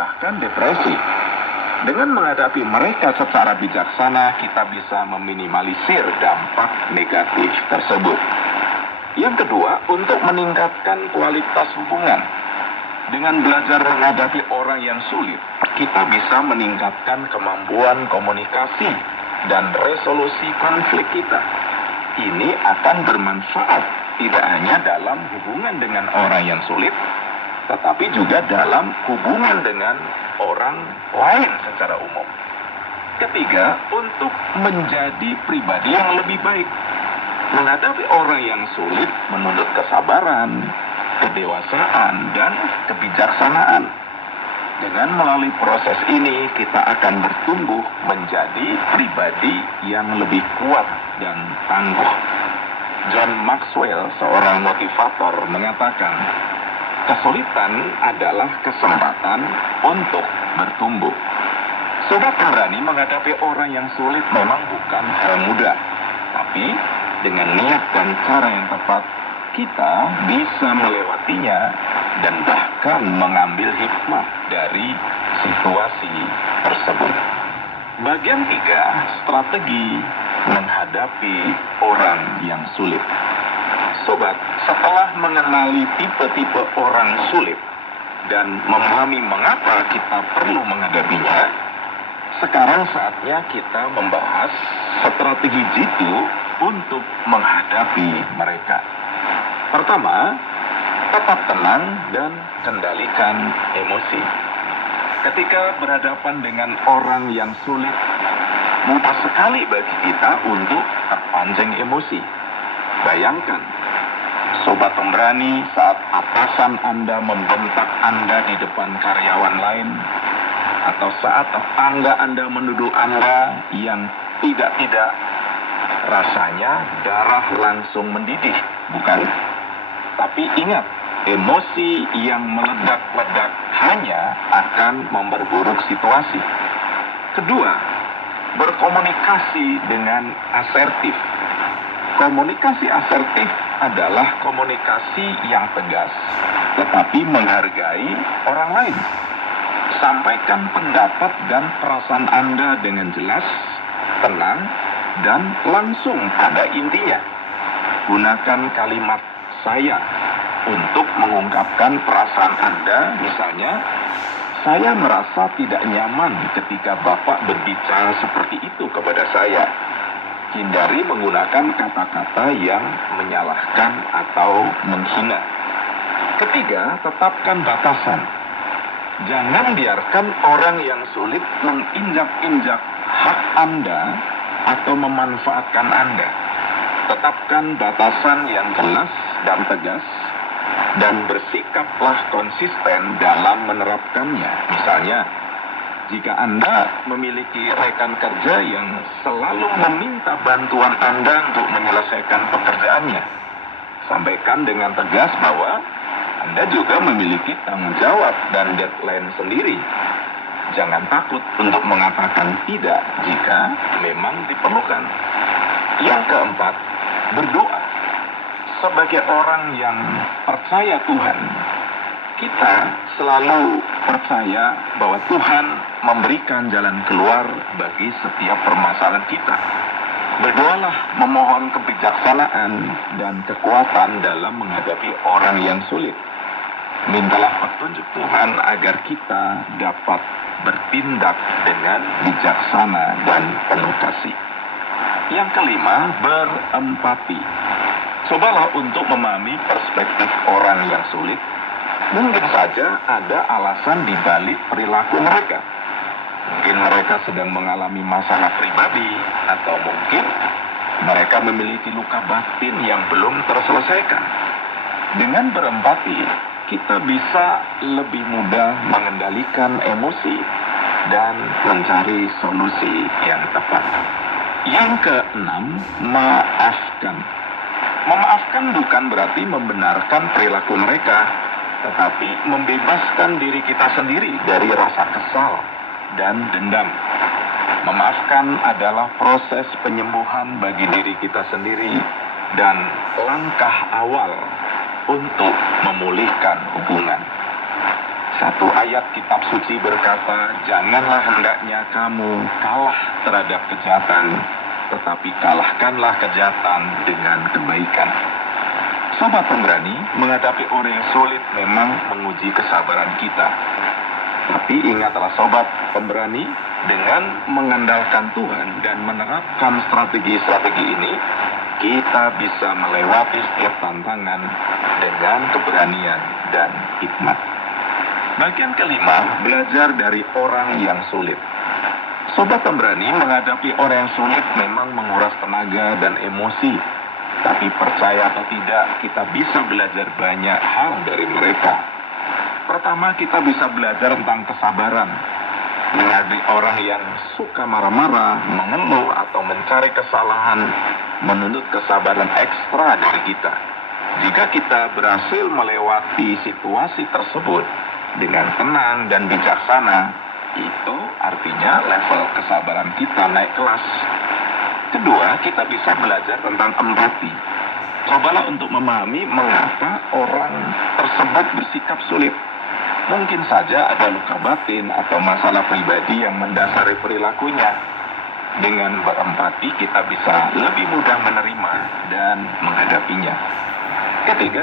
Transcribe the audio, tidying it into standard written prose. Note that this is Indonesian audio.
bahkan depresi. Dengan menghadapi mereka secara bijaksana, kita bisa meminimalisir dampak negatif tersebut. Yang kedua, untuk meningkatkan kualitas hubungan. Dengan belajar menghadapi orang yang sulit, kita bisa meningkatkan kemampuan komunikasi dan resolusi konflik kita. Ini akan bermanfaat tidak hanya dalam hubungan dengan orang yang sulit, tetapi juga dalam hubungan dengan orang lain secara umum. Ketiga, untuk menjadi pribadi yang lebih baik. Menghadapi orang yang sulit menuntut kesabaran, kedewasaan, dan kebijaksanaan. Dengan melalui proses ini, kita akan bertumbuh menjadi pribadi yang lebih kuat dan tangguh. John Maxwell, seorang motivator, mengatakan, kesulitan adalah kesempatan untuk bertumbuh. Sobat Pemberani, menghadapi orang yang sulit memang bukan hal mudah. Tapi dengan niat dan cara yang tepat, kita bisa melewatinya dan bahkan mengambil hikmah dari situasi tersebut. Bagian 3, strategi menghadapi orang yang sulit. Sobat, setelah mengenali tipe-tipe orang sulit dan memahami mengapa kita perlu menghadapinya, sekarang saatnya kita membahas strategi jitu untuk menghadapi mereka. Pertama, tetap tenang dan kendalikan emosi. Ketika berhadapan dengan orang yang sulit, mudah sekali bagi kita untuk terpancing emosi. Bayangkan, Sobat Pemberani, saat atasan Anda membentak Anda di depan karyawan lain, atau saat tetangga Anda menuduh Anda yang tidak-tidak, rasanya darah langsung mendidih, bukan? Tapi ingat, emosi yang meledak-ledak hanya akan memperburuk situasi. Kedua, berkomunikasi dengan asertif. Komunikasi asertif adalah komunikasi yang tegas, tetapi menghargai orang lain. Sampaikan pendapat dan perasaan Anda dengan jelas, tenang, dan langsung pada intinya. Gunakan kalimat saya untuk mengungkapkan perasaan Anda. Misalnya, saya merasa tidak nyaman ketika Bapak berbicara seperti itu kepada saya. Hindari menggunakan kata-kata yang menyalahkan atau menghina. Ketiga, tetapkan batasan. Jangan biarkan orang yang sulit menginjak-injak hak Anda atau memanfaatkan Anda. Tetapkan batasan yang jelas dan tegas, dan bersikaplah konsisten dalam menerapkannya. Misalnya, jika Anda memiliki rekan kerja yang selalu meminta bantuan Anda untuk menyelesaikan pekerjaannya, sampaikan dengan tegas bahwa Anda juga memiliki tanggung jawab dan deadline sendiri. Jangan takut untuk mengatakan tidak jika memang diperlukan. Yang keempat, berdoa. Sebagai orang yang percaya Tuhan, kita selalu percaya bahwa Tuhan memberikan jalan keluar bagi setiap permasalahan kita. Berdoalah memohon kebijaksanaan dan kekuatan dalam menghadapi orang yang sulit. Mintalah petunjuk Tuhan agar kita dapat bertindak dengan bijaksana dan penuh kasih. Yang kelima, berempati. Cobalah untuk memahami perspektif orang yang sulit. Mungkin saja ada alasan di balik perilaku mereka. Mungkin mereka sedang mengalami masalah pribadi, atau mungkin mereka memiliki luka batin yang belum terselesaikan. Dengan berempati, kita bisa lebih mudah mengendalikan emosi dan mencari solusi yang tepat. Yang keenam, maafkan. Memaafkan bukan berarti membenarkan perilaku mereka, tetapi membebaskan diri kita sendiri dari rasa kesal dan dendam. Memaafkan adalah proses penyembuhan bagi diri kita sendiri dan langkah awal untuk memulihkan hubungan. Satu ayat kitab suci berkata, janganlah hendaknya kamu kalah terhadap kejahatan, tetapi kalahkanlah kejahatan dengan kebaikan. Sobat pemberani, menghadapi orang yang sulit memang menguji kesabaran kita. Tapi ingatlah sobat pemberani, dengan mengandalkan Tuhan dan menerapkan strategi-strategi ini, kita bisa melewati setiap tantangan dengan keberanian dan hikmat. Bagian kelima, belajar dari orang yang sulit. Sobat pemberani, menghadapi orang yang sulit memang menguras tenaga dan emosi. Tapi percaya atau tidak, kita bisa belajar banyak hal dari mereka. Pertama, kita bisa belajar tentang kesabaran. Menghadapi orang yang suka marah-marah, mengeluh, atau mencari kesalahan, menuntut kesabaran ekstra dari kita. Jika kita berhasil melewati situasi tersebut dengan tenang dan bijaksana, itu artinya level kesabaran kita naik kelas. Kedua, kita bisa belajar tentang empati. Cobalah untuk memahami mengapa orang tersebut bersikap sulit. Mungkin saja ada luka batin atau masalah pribadi yang mendasari perilakunya. Dengan berempati, kita bisa lebih mudah menerima dan menghadapinya. Ketiga,